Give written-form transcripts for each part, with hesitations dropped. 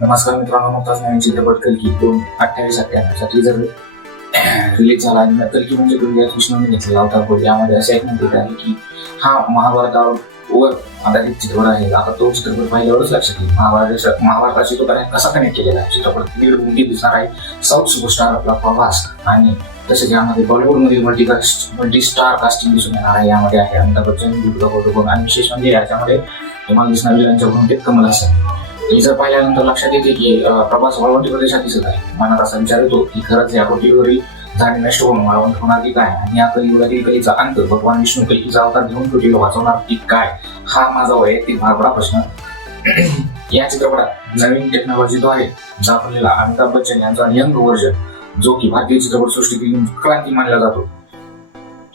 नमस्कार मित्रांनो, नुकताच नवीन चित्रपट कल्की 28/98 साठी जर रिलीज झाला आणि कल्की म्हणजे कृष्णाने घेतलेला होता. यामध्ये असे ऐकण्यात येत आहे की हा महाभारतावर आधारित चित्रपट आहे. आता तो चित्रपट पाहिल्यावरच लक्षात येईल महाभारताशी तो कसा कनेक्ट केलेला आहे. चित्रपट लीड भूमिकेत दिसणार आहे साऊथ सुपरस्टार आपला प्रभास, आणि तसेच यामध्ये बॉलिवूडमधील मल्टी स्टार कास्टिंग दिसून येणार आहे. यामध्ये आहे अमिताभ बच्चन, दीपिका पादुकोण आणि विशेष म्हणजे याच्यामध्ये तुम्हाला दिसणार विलनच्या भूमिकेत कमल हसन. हे जर पाहिल्यानंतर लक्षात येते की प्रभास वाळवंटी प्रदेशात दिसत आहे. मनात असा विचार येतो की खरंच या पृथ्वीवरील झाडे नष्ट होऊन वाळवंट होणार की काय, आणि या कलियुगातील कलीचा अंत भगवान विष्णू कल्कीचा अवतार घेऊन पृथ्वीला वाचवणार की काय, हा माझा वैयक्तिक भागडा प्रश्न. या चित्रपटात नवीन टेक्नॉलॉजीद्वारे दाखवलेला अमिताभ बच्चन यांचा यंग व्हर्जन, जो की भारतीय चित्रपट क्रांती मानला जातो.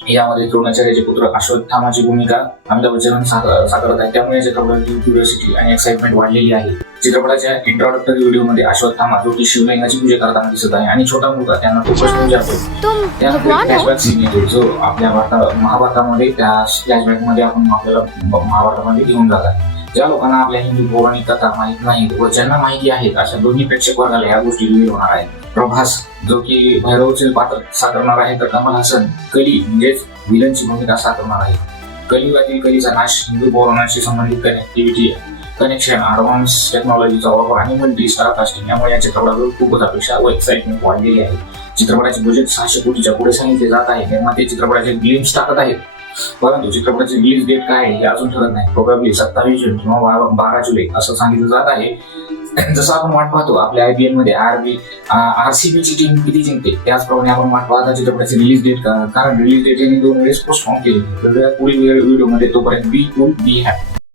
यामध्ये द्रोणाचार्याचे पुत्र अश्वत्थामाची भूमिका अमिताभ बच्चन साकारत आहे. त्यामुळे चित्रपटाची क्युरिओसिटी आणि एक्साइटमेंट वाढलेली आहे. चित्रपटाच्या इंट्रोडक्टरी व्हिडिओमध्ये अश्वत्थामा, जो की शिवलिंगाची पूजा करताना दिसत आहे, आणि छोटा मुलगा त्यांना खूपच पूजा करतो. त्यामध्ये फ्लॅशबॅक सीन येतो, जो आपल्या महाभारतामध्ये त्या फ्लॅशबॅक मध्ये आपण आपल्याला महाभारतामध्ये घेऊन जात आहे. ज्या लोकांना आपल्या हिंदू पौराणिक कथा माहित नाहीत व ज्यांना माहिती आहेत अशा दोन्ही प्रेक्षक वर्गाला या गोष्टी रिव्हील होणार आहेत. प्रभास, जो की भैरवचे पात्र साकारणार आहे, तर कमल हसन कली म्हणजेच विलनची भूमिका साकारणार आहे. कलियुगातील कलीचा नाश, हिंदू पौराणाशी संबंधित कनेक्शन, ॲडव्हान्स टेक्नॉलॉजीचा वापर आणि मल्टी स्टार कास्टिंग यामुळे या चित्रपटावर खूपच अपेक्षा व एक्साइटमेंट वाढलेली आहे. चित्रपटाचे बजेट 600 कोटीच्या पुढे सांगितले जात आहे. निर्माते चित्रपटाचे ग्लिम्स टाकत आहेत, परंतु चित्रपटाची रिलीज डेट काय आहे हे अजून ठरत नाही. प्रोबॅबली 27 जून किंवा 12 जुलै असं सांगितलं जात आहे. जसं आपण वाट पाहतो आपल्या IPL मध्ये RCBची टीम किती जिंकते, त्याचप्रमाणे आपण वाट पाहता चित्रपटाची रिलीज डेट, कारण रिलीज डेट यांनी 2 वेळेस पोस्टपोन केली. पुढील व्हिडिओमध्ये तोपर्यंत बी कूल बी हॅपी.